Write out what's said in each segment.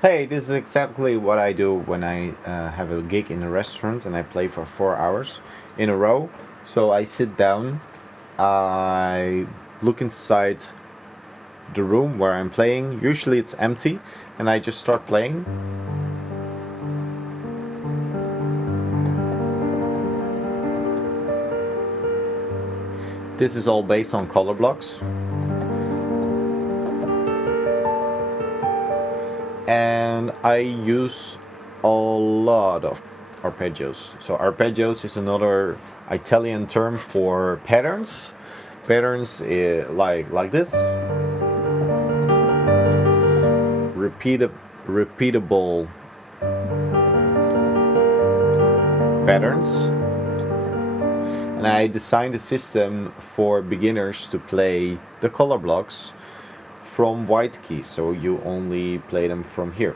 Hey, this is exactly what I do when I have a gig in a restaurant and I play for 4 hours in a row. So I sit down, I look inside the room where I'm playing. Usually it's empty, and I just start playing. This is all based on color blocks. And I use a lot of arpeggios. So arpeggios is another Italian term for patterns. Patterns like this. Repeatable patterns. And I designed a system for beginners to play the color blocks from white keys, so you only play them from here.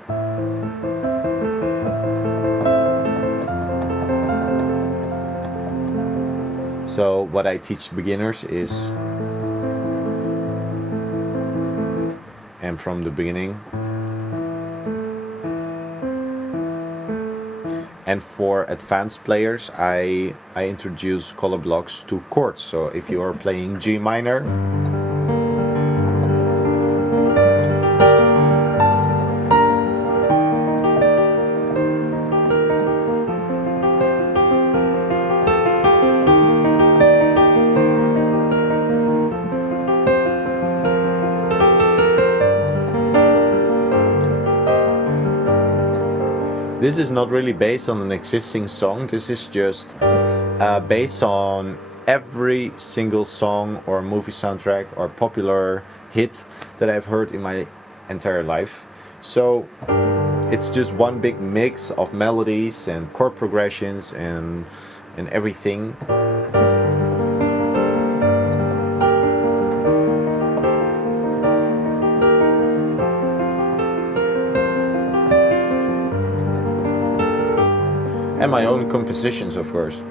So what I teach beginners is, and from the beginning. And for advanced players, I introduce color blocks to chords. So if you are playing G minor, this is not really based on an existing song. This is just based on every single song or movie soundtrack or popular hit that I've heard in my entire life. So it's just one big mix of melodies and chord progressions and everything. And my own compositions, of course.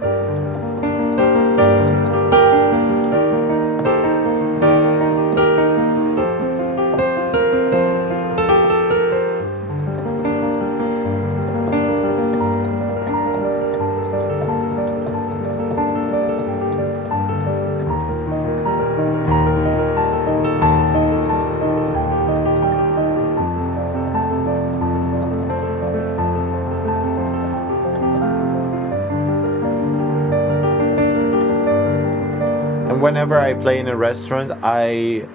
And whenever I play in a restaurant, I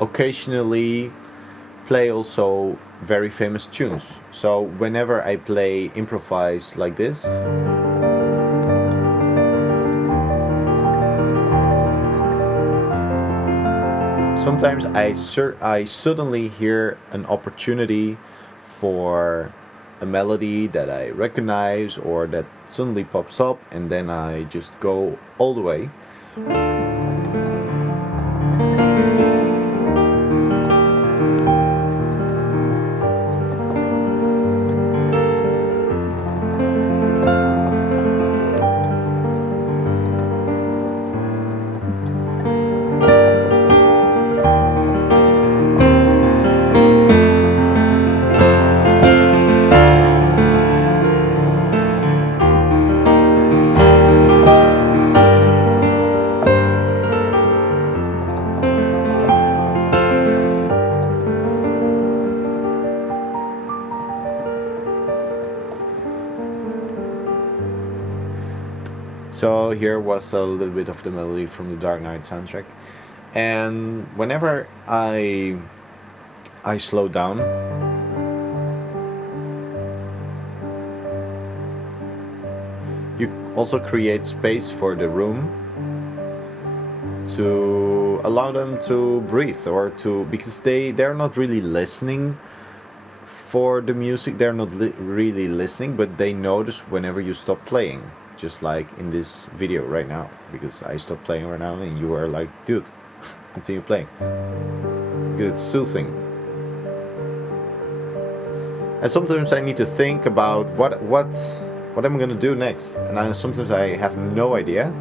occasionally play also very famous tunes. So whenever I play Improvise like this, sometimes I suddenly hear an opportunity for a melody that I recognize or that suddenly pops up, and then I just go all the way. So here was a little bit of the melody from the Dark Knight soundtrack. And whenever I slow down, you also create space for the room to allow them to breathe, or to, because they're not really listening for the music, they're not really listening, but they notice whenever you stop playing, just like in this video right now, because I stopped playing right now and you are like, dude, continue playing, because it's soothing. And sometimes I need to think about what I'm gonna do next, and sometimes I have no idea,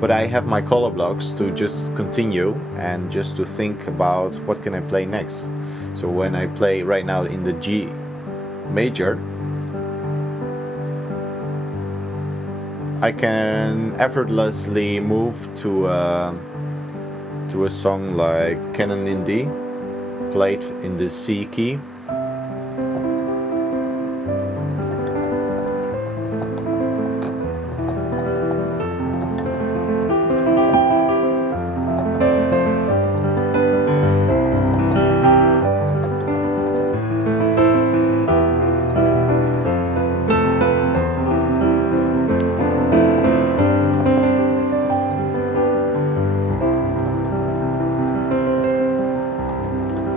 but I have my color blocks to just continue and just to think about what can I play next. So when I play right now in the G major, I can effortlessly move to a song like Canon in D, played in the C key.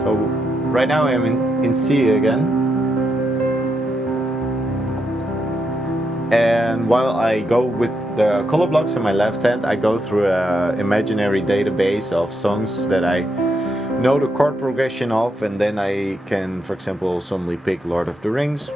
So right now I'm in C again. And while I go with the color blocks in my left hand, I go through an imaginary database of songs that I know the chord progression of, and then I can, for example, suddenly pick Lord of the Rings.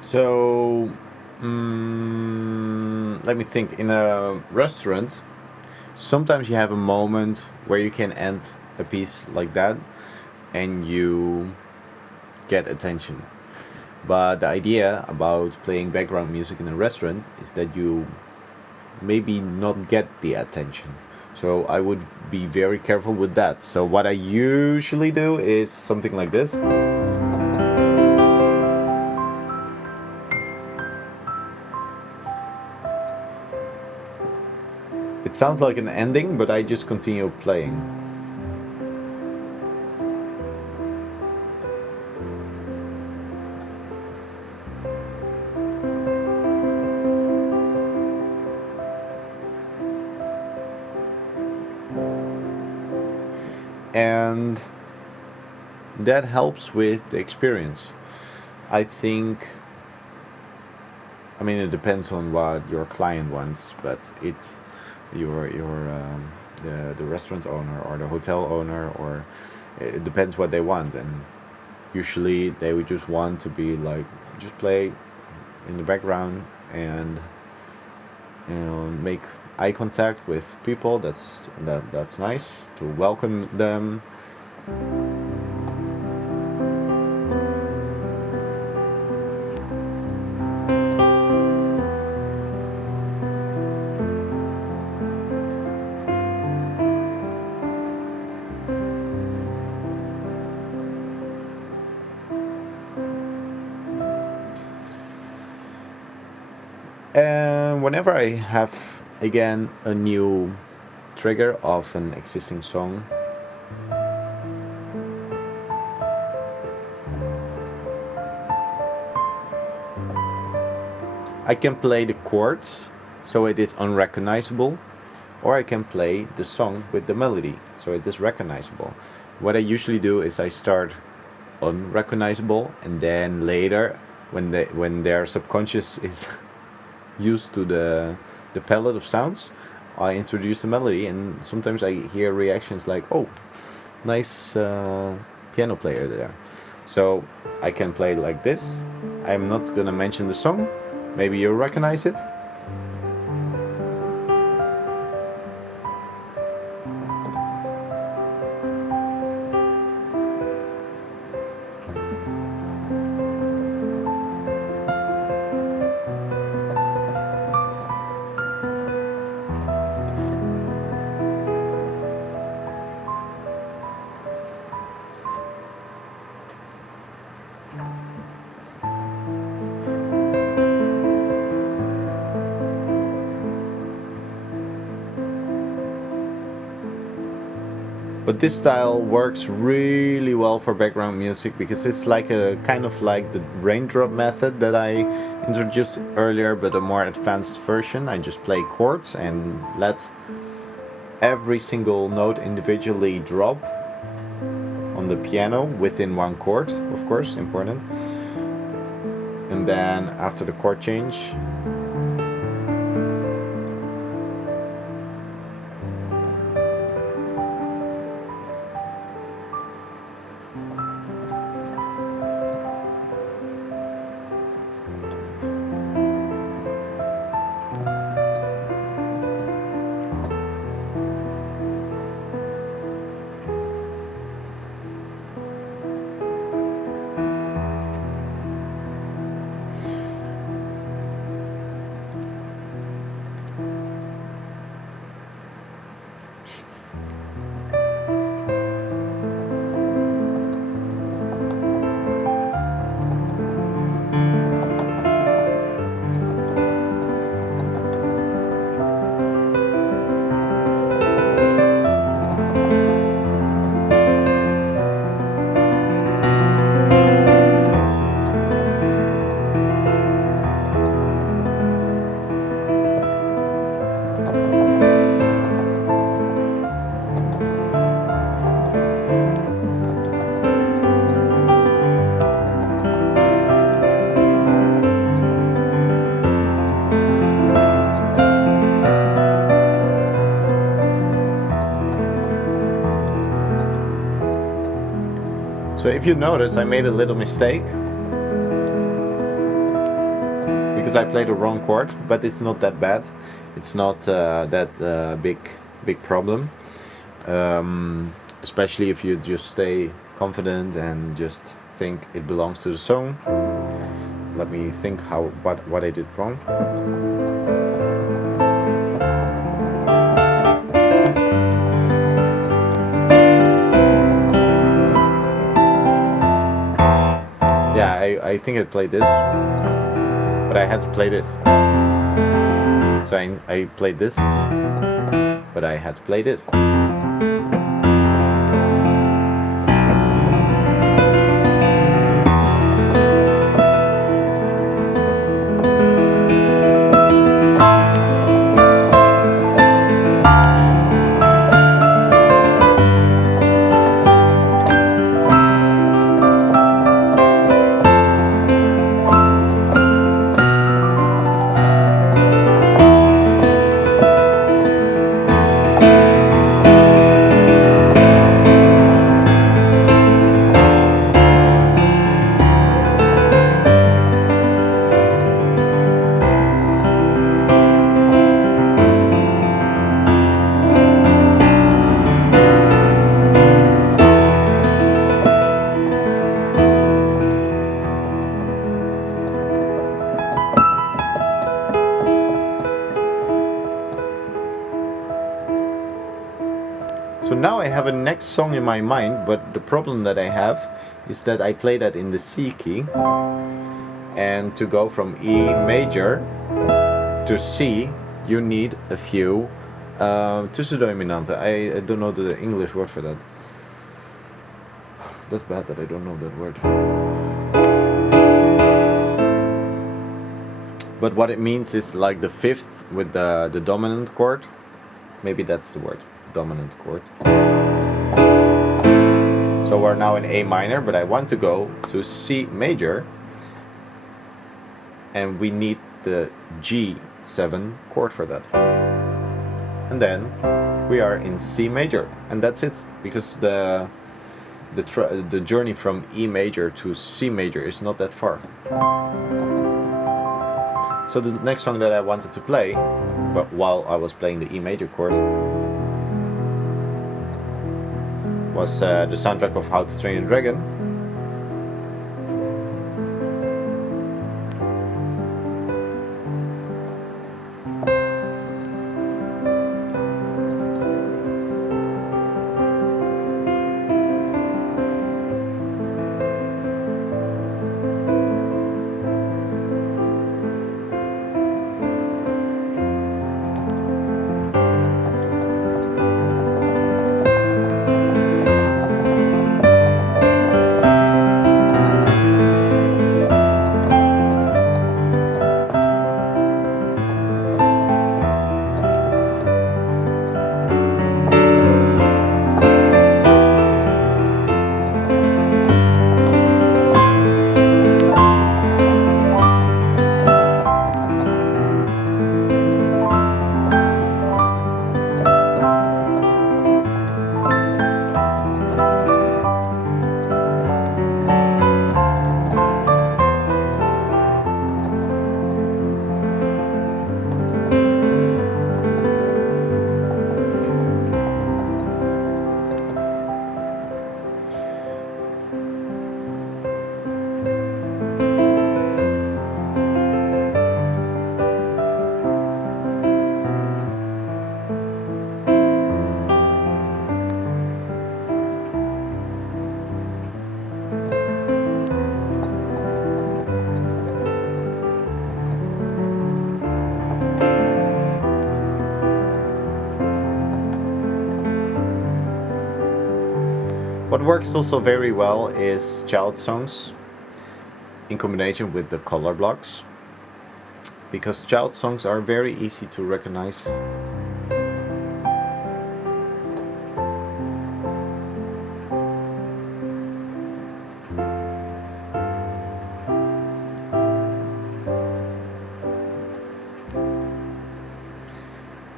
So, let me think. In a restaurant, sometimes you have a moment where you can end a piece like that and you get attention. But the idea about playing background music in a restaurant is that you maybe not get the attention. So I would be very careful with that. So what I usually do is something like this. It sounds like an ending, but I just continue playing. And that helps with the experience. I think, I mean, it depends on what your client wants, but the restaurant owner or the hotel owner, or it depends what they want. And usually they would just want to be like, just play in the background and make eye contact with people. That's nice to welcome them. And whenever I have again a new trigger of an existing song, I can play the chords so it is unrecognizable, or I can play the song with the melody so it is recognizable. What I usually do is I start unrecognizable, and then later, when their subconscious is used to the palette of sounds, I introduce the melody, and sometimes I hear reactions like, "Oh, nice piano player there." So I can play like this. I'm not gonna mention the song. Maybe you recognize it. But this style works really well for background music because it's like a kind of like the raindrop method that I introduced earlier, but a more advanced version. I just play chords and let every single note individually drop on the piano within one chord, of course, important. And then after the chord change, so if you notice, I made a little mistake because I played the wrong chord, but it's not that bad. It's not that big problem, especially if you just stay confident and just think it belongs to the song. Let me think what I did wrong. Yeah, I think I played this, but I had to play this. So I played this, but I had to play this. So now I have a next song in my mind, but the problem that I have is that I play that in the C key, and to go from E major to C you need a few tussendominanten. I don't know the English word for that. That's bad that I don't know that word. But what it means is like the fifth with the dominant chord. Maybe that's the word. Dominant chord. So we're now in A minor, but I want to go to C major, and we need the G7 chord for that. And then we are in C major, and that's it, because the journey from E major to C major is not that far. So the next song that I wanted to play, but while I was playing the E major chord, was the soundtrack of How to Train Your Dragon. What works also very well is child songs in combination with the color blocks, because child songs are very easy to recognize.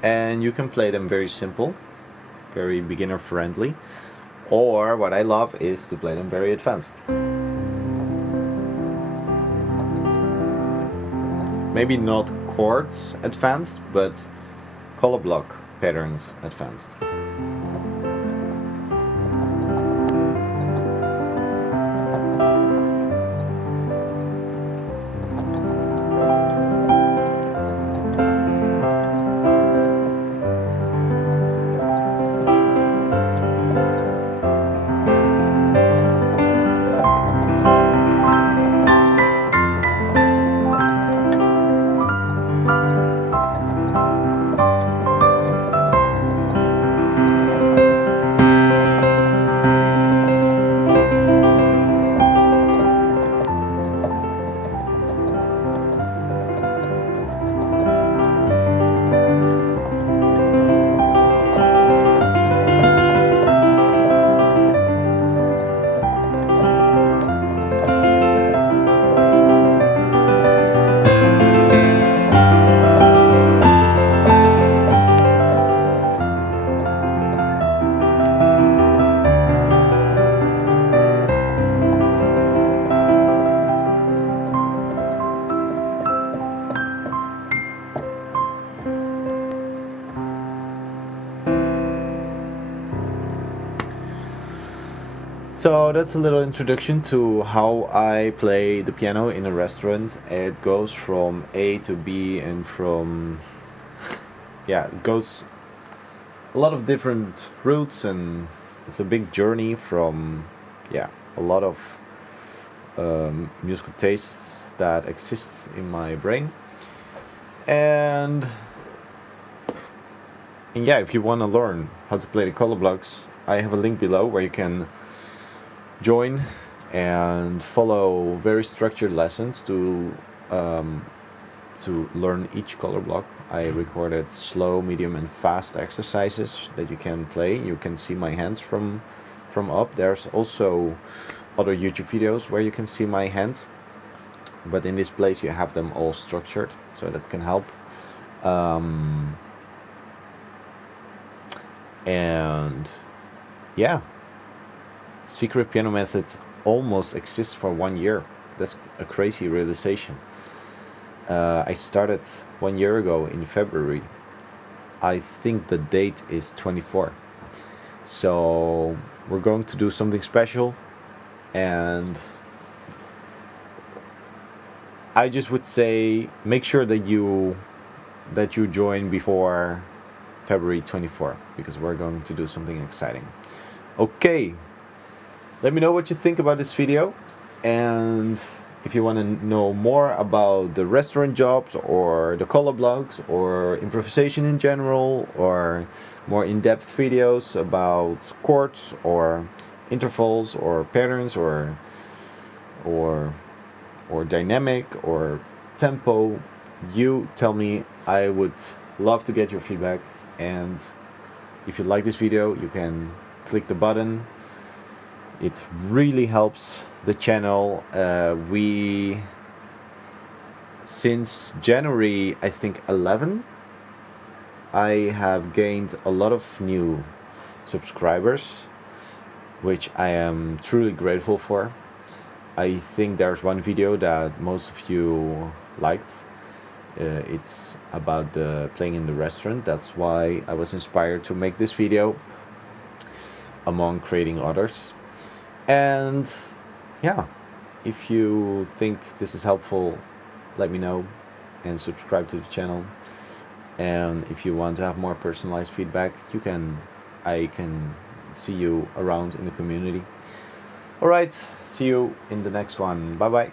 And you can play them very simple, very beginner friendly, or what I love is to play them very advanced. Maybe not chords advanced, but color block patterns advanced. So that's a little introduction to how I play the piano in a restaurant. It goes from A to B and from, yeah, it goes a lot of different routes, and it's a big journey from, yeah, a lot of musical tastes that exists in my brain. And yeah, if you want to learn how to play the color blocks, I have a link below where you can join and follow very structured lessons to learn each color block. I recorded slow, medium, and fast exercises that you can play. You can see my hands from up. There's also other YouTube videos where you can see my hand, but in this place you have them all structured, so that can help. And yeah, Secret Piano Method almost exists for 1 year. That's a crazy realization. I started 1 year ago in February. I think the date is 24. So we're going to do something special, and I just would say make sure that you join before February 24, because we're going to do something exciting. Okay. Let me know what you think about this video, and if you want to know more about the restaurant jobs or the color blocks or improvisation in general, or more in-depth videos about chords or intervals or patterns or dynamic or tempo, you tell me. I would love to get your feedback, and if you like this video, you can click the button. It really helps the channel. We, since January, I think 11, I have gained a lot of new subscribers, which I am truly grateful for. I think there's one video that most of you liked. It's about the playing in the restaurant. That's why I was inspired to make this video, among creating others. And yeah, if you think this is helpful, let me know and subscribe to the channel. And if you want to have more personalized feedback, I can see you around in the community. Alright, see you in the next one. Bye bye.